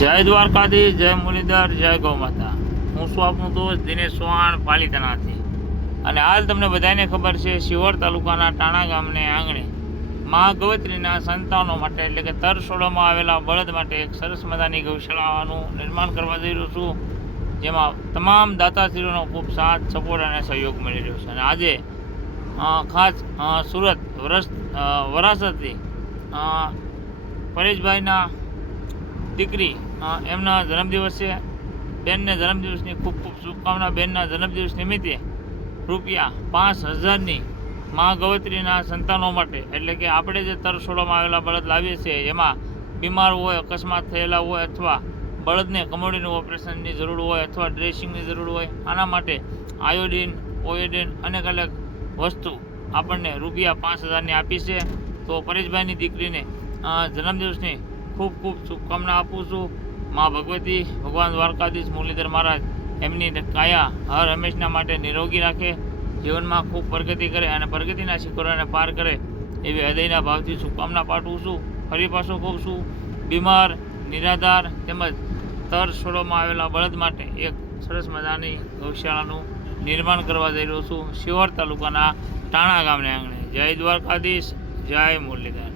જય દ્વારકાધીશ, જય મુરલીધર, જય ગૌ માતા। હું છું આપનું દોસ્ત દિનેશ ચૌહાણ પાલિતાણાથી। અને હાલ તમને બધાને ખબર છે, શિહોર તાલુકાના ટાણા ગામને આંગણે મા ગવત્રીના સંતાનો માટે એટલે કે તરસોડામાં આવેલા બળદ માટે એક સરસ મજાની ગૌશાળાનું નિર્માણ કરવા જઈ રહ્યો છું, જેમાં તમામ દાતાશ્રીઓનો ખૂબ સાથ સપોર્ટ અને સહયોગ મળી રહ્યો છે। અને આજે ખાસ સુરત વરાસતથી પરેશભાઈના દીકરી એમના જન્મદિવસ છે। બેનને જન્મદિવસની ખૂબ ખૂબ શુભકામના। બેનના જન્મદિવસ નિમિત્તે રૂપિયા 5,000ની મા ગવત્રીના સંતાનો માટે એટલે કે આપણે જે તરસોડામાં આવેલા બળદ લાવીએ છીએ, એમાં બીમાર હોય, અકસ્માત થયેલા હોય, અથવા બળદને કમોડીનું ઓપરેશનની જરૂર હોય, અથવા ડ્રેસિંગની જરૂર હોય, આના માટે આયોડિન, ઓયોડિન અનેક અલગ વસ્તુ આપણને રૂપિયા 5,000ની આપી છે। તો પરેશભાઈની દીકરીને જન્મદિવસની ખૂબ ખૂબ શુભકામના આપું છું। મા ભગવતી, ભગવાન દ્વારકાધીશ, મુરલીધર મહારાજ એમની કાયા હર હંમેશના માટે નિરોગી રાખે, જીવનમાં ખૂબ પ્રગતિ કરે અને પ્રગતિના શિખરોને પાર કરે એવી હૃદયના ભાવથી શુભકામના પાઠવું છું। ફરી પાછો કહું છું, બીમાર, નિરાધાર તેમજ તરસોડામાં આવેલા બળદ માટે એક સરસ મજાની ગૌશાળાનું નિર્માણ કરવા જઈ રહ્યો છું, શિહોર તાલુકાના ટાણા ગામને આંગણે। જય દ્વારકાધીશ, જય મુરલીધર।